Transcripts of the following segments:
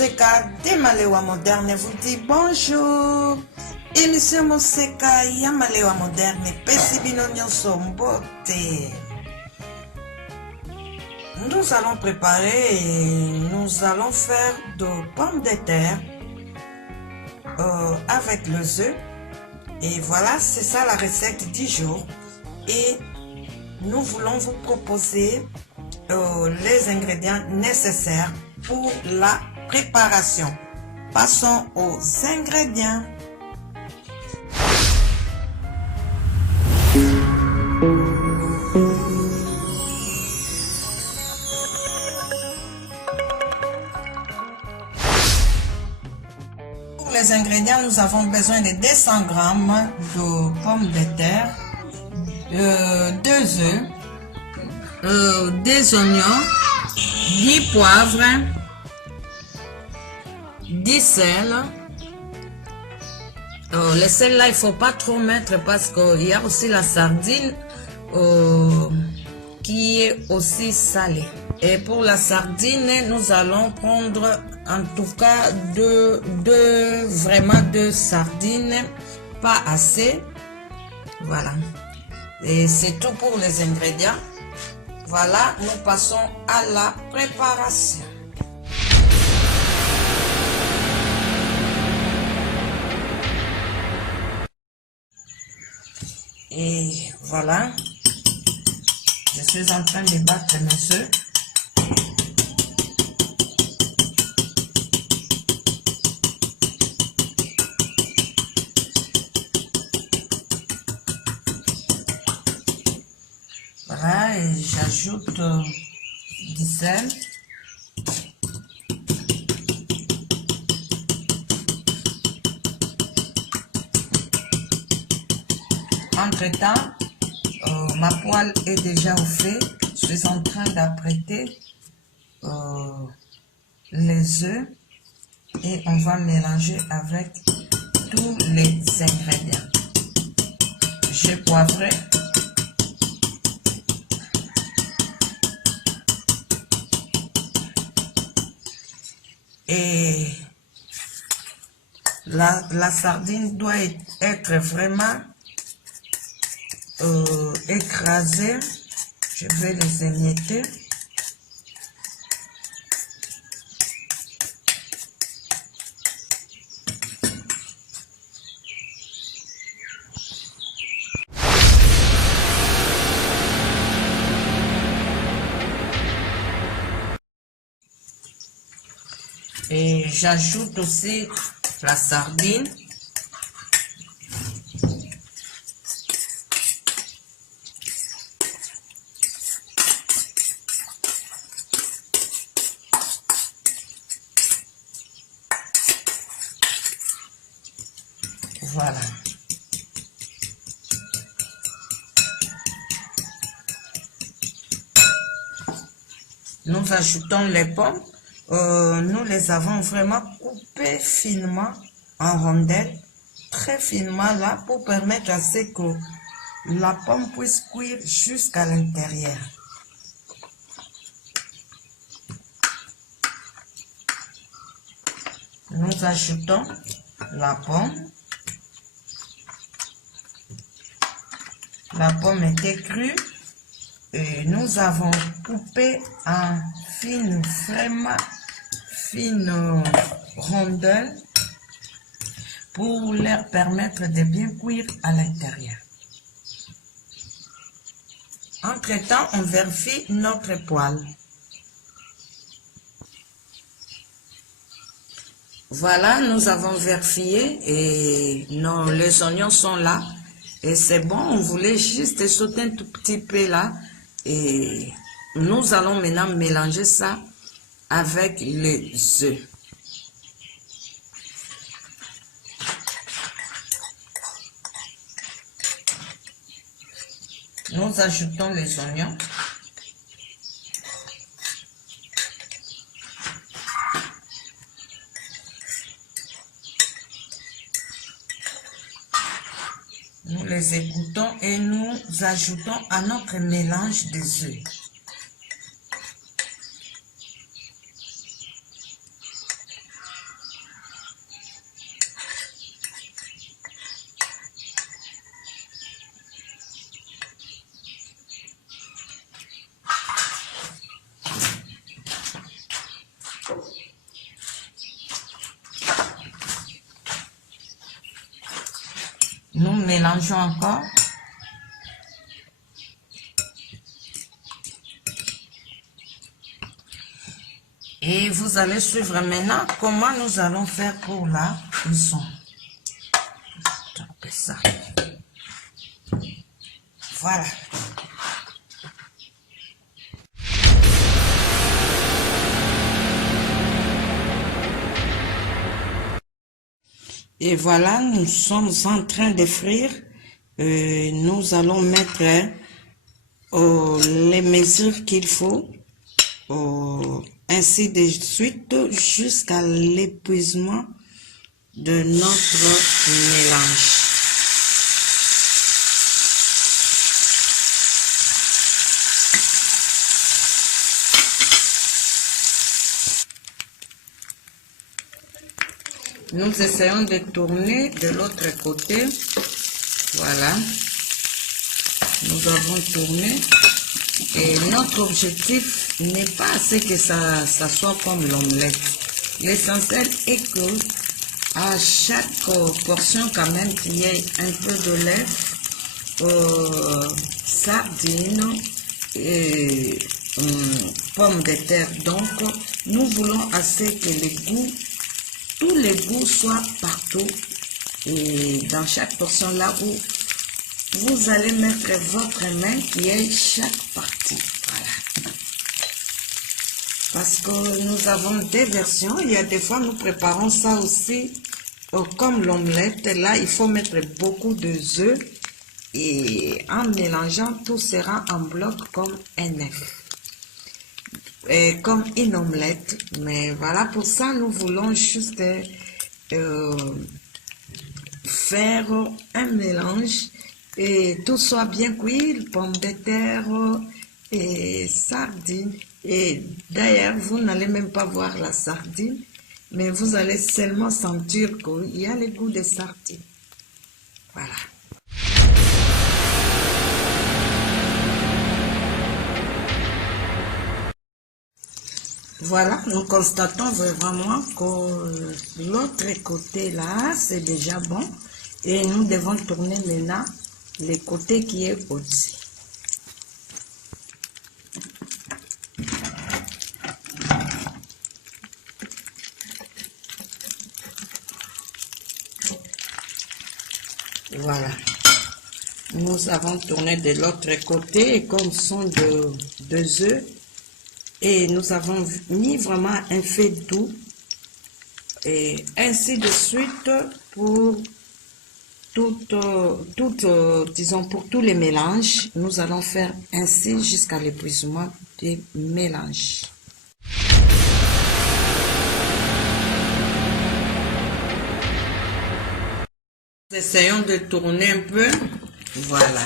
Moseka de Malewa Moderne vous dit bonjour. Émission Moseka ya Malewa Moderne Pesibino Nyonso Mbote. Nous allons préparer et nous allons faire de pommes de terre avec les œufs. Et voilà, c'est ça la recette du jour. Et nous voulons vous proposer les ingrédients nécessaires pour la préparation. Passons aux ingrédients. Pour les ingrédients, nous avons besoin de 200 g de pommes de terre, 2 œufs, des oignons, 10 poivres, 10 sel. Le sel là, il ne faut pas trop mettre parce qu'il y a aussi la sardine qui est aussi salée. Et pour la sardine, nous allons prendre en tout cas vraiment deux sardines, pas assez. Voilà. Et c'est tout pour les ingrédients. Voilà, nous passons à la préparation. Et voilà, je suis en train de battre mes œufs. Voilà, et j'ajoute du sel. Entre-temps, ma poêle est déjà au feu. Je suis en train d'apprêter les œufs et on va mélanger avec tous les ingrédients. J'ai poivré. Et la sardine doit être vraiment écrasée. Je vais les émietter. Et j'ajoute aussi la sardine. Voilà. Nous ajoutons les pommes. Nous les avons vraiment coupées finement en rondelles, très finement là, pour permettre à ce que la pomme puisse cuire jusqu'à l'intérieur. Nous ajoutons la pomme. La pomme était crue et nous avons coupé en fines, vraiment fines rondelles pour leur permettre de bien cuire à l'intérieur. Entre-temps, on vérifie notre poêle. Voilà, nous avons vérifié et les oignons sont là. Et c'est bon, on voulait juste sauter un tout petit peu là. Et nous allons maintenant mélanger ça avec les œufs. Nous ajoutons les oignons. Nous les égouttons et nous ajoutons à notre mélange des œufs. Nous mélangeons encore. Et vous allez suivre maintenant comment nous allons faire pour la cuisson. Ça. Voilà. Et voilà, nous sommes en train de frire. Nous allons mettre les mesures qu'il faut. Ainsi de suite jusqu'à l'épuisement de notre mélange. Nous essayons de tourner de l'autre côté. Voilà. Nous avons tourné. Et notre objectif n'est pas assez que ça soit comme l'omelette. L'essentiel est que à chaque portion quand même qu'il y ait un peu de lait, sardines et pommes de terre. Donc nous voulons assez que tous les goûts soient partout et dans chaque portion là où vous allez mettre votre main qui est chaque partie. Voilà. Parce que nous avons des versions. Il y a des fois nous préparons ça aussi comme l'omelette. Là, il faut mettre beaucoup d'œufs et en mélangeant, tout sera en bloc comme un œuf. Comme une omelette. Mais voilà, pour ça, nous voulons juste faire un mélange et tout soit bien cuit, pommes de terre et sardines. Et d'ailleurs, vous n'allez même pas voir la sardine, mais vous allez seulement sentir qu'il y a le goût de sardines. Voilà. Voilà, nous constatons vraiment que l'autre côté là, c'est déjà bon. Et nous devons tourner maintenant le côté qui est au-dessus. Voilà. Nous avons tourné de l'autre côté et comme sont deux œufs, et nous avons mis vraiment un fait doux et ainsi de suite pour disons pour tous les mélanges. Nous allons faire ainsi jusqu'à l'épuisement des mélanges. Essayons de tourner un peu. Voilà.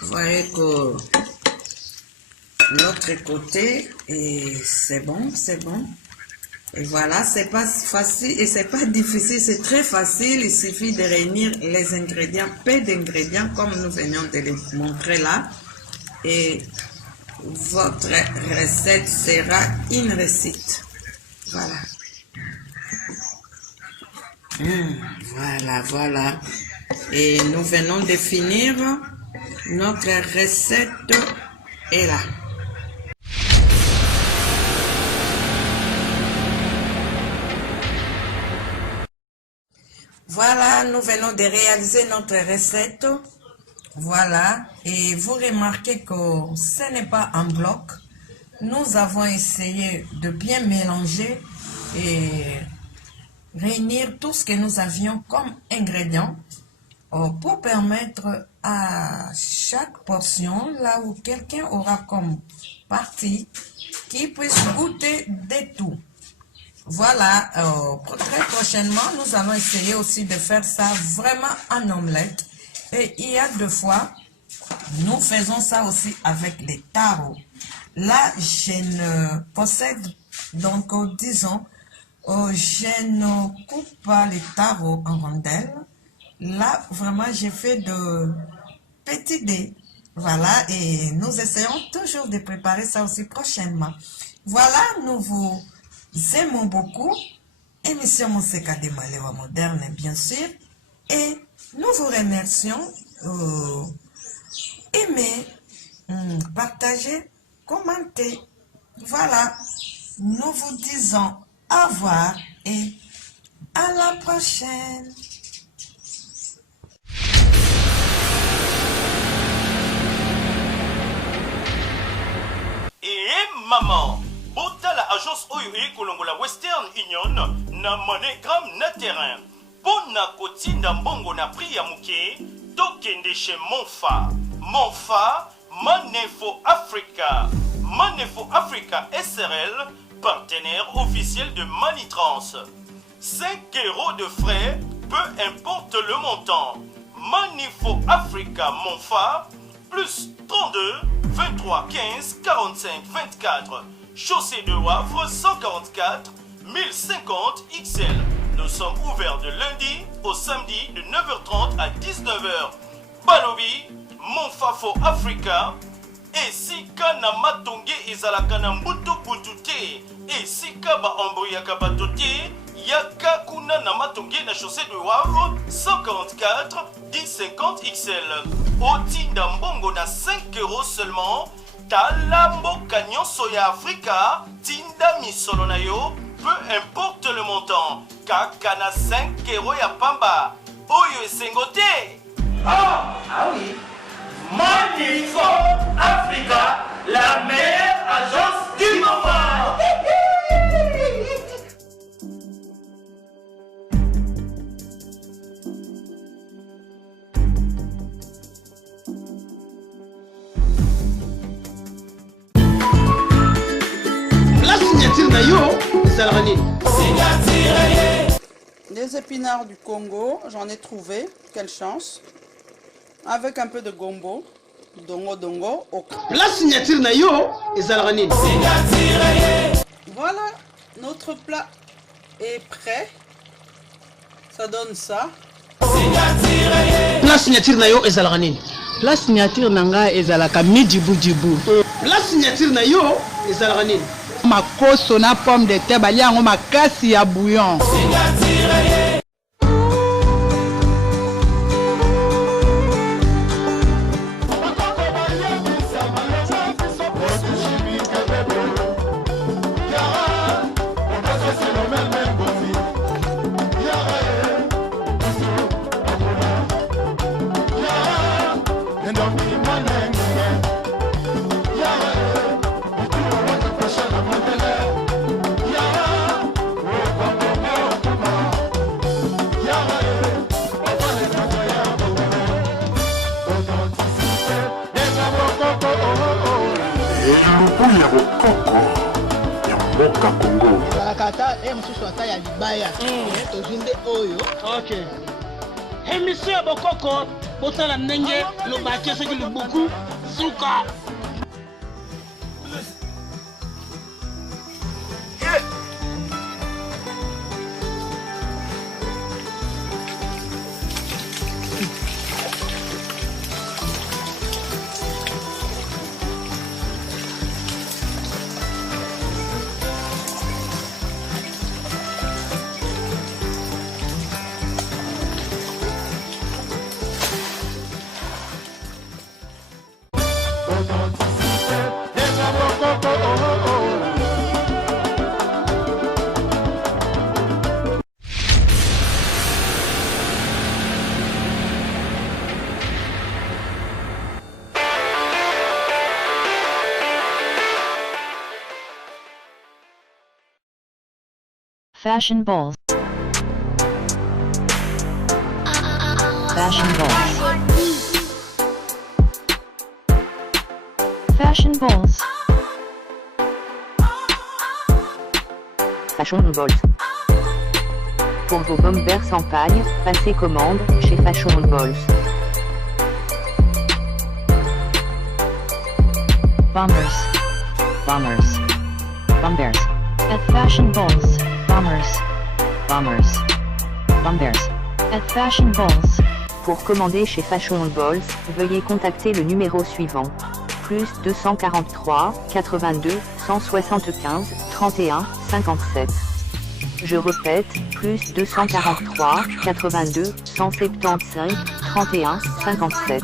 Vous voyez que l'autre côté, et c'est bon, c'est bon. Et voilà, c'est pas facile et c'est pas difficile, c'est très facile. Il suffit de réunir les ingrédients, peu d'ingrédients comme nous venons de les montrer là. Et votre recette sera une réussite. Voilà. Voilà, voilà. Et nous venons de finir. Notre recette est là. Voilà, nous venons de réaliser notre recette. Voilà, et vous remarquez que ce n'est pas en bloc. Nous avons essayé de bien mélanger et réunir tout ce que nous avions comme ingrédients pour permettre à chaque portion, là où quelqu'un aura comme partie, qu'il puisse goûter de tout. Voilà, très prochainement, nous allons essayer aussi de faire ça vraiment en omelette. Et il y a 2 fois, nous faisons ça aussi avec les tarots. Là, je ne possède, donc disons, je ne coupe pas les tarots en rondelles. Là, vraiment, j'ai fait de petits dés. Voilà, et nous essayons toujours de préparer ça aussi prochainement. Voilà, nous vous aimons beaucoup émission Monseka de Malewa Moderne, bien sûr. Et nous vous remercions. Aimez, partagez, commentez. Voilà, nous vous disons au revoir et à la prochaine. Et maman, bota la agence Oyo et Kolongola Western Union na MoneyGram na terrain. Pona kotinda mbongo na prix ya muke, tokende chez Monfa. Monfa, Money for Africa. Money for Africa SRL, partenaire officiel de Manitrans. 5 € de frais, peu importe le montant. Money for Africa Monfa, plus 32 23 15 45 24. Chaussée de Wavre 144 1050 XL. Nous sommes ouverts de lundi au samedi de 9h30 à 19h. Balobi, Monfa for Africa. Et si kana matonge ezalaka na mbutu butute, et si kaba embrouillaka batote, yaka kuna na matonge na chaussée de Wavre 144 1050 XL. Otinda mbongo na 5 € seulement. Talambo Canyon Soya Africa, Tinda Misolo na yo, peu importe le montant. Kaka na 5 € ya pamba. Oyo esengote. Ah oui. Money for Africa, la meilleure agence du moment. La signature na yo, ezalaka nini? Des épinards du Congo, j'en ai trouvé, quelle chance. Avec un peu de gombo, dongo, okra. La signature na yo, ezalaka nini? Voilà, notre plat est prêt. Ça donne ça. La signature na yo, ezalaka nini? La signature nanga ezalaka mijibu. La signature na yo, ezalaka nini? Makoso na pomme de terre baliango makasi ya bouillon. ya bokoko ya mboka Congo. Kata mususu ata ya libaya. Tozinde oyo. Okay. Émission ya bokoko botala ndenge lobaki soki lubuku suka. Fashion balls. Fashion balls. Fashion balls. Fashion balls. Pour vos bombers sans paille, passez commande chez Fashion balls. Bombers. Bombers. Bombers. At Fashion balls. Bombers. Bombers. Bombers. At Fashion balls. Pour commander chez Fashion balls, veuillez contacter le numéro suivant. Plus 243 82 175 31 57. Je répète, plus 243, 82, 175, 31, 57.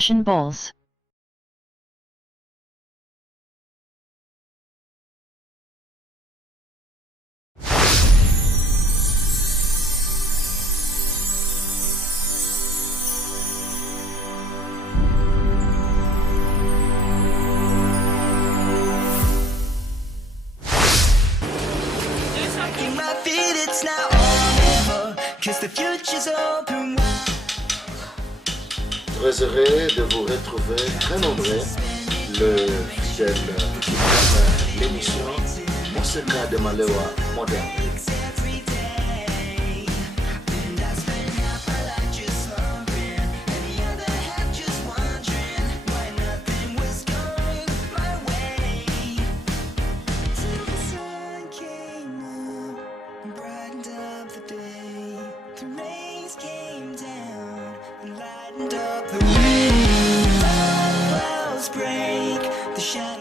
Fashion Bowls. Très heureux de vous retrouver très nombreux, le fidèle l'émission Monseka de Malewa moderne. Break the shadow.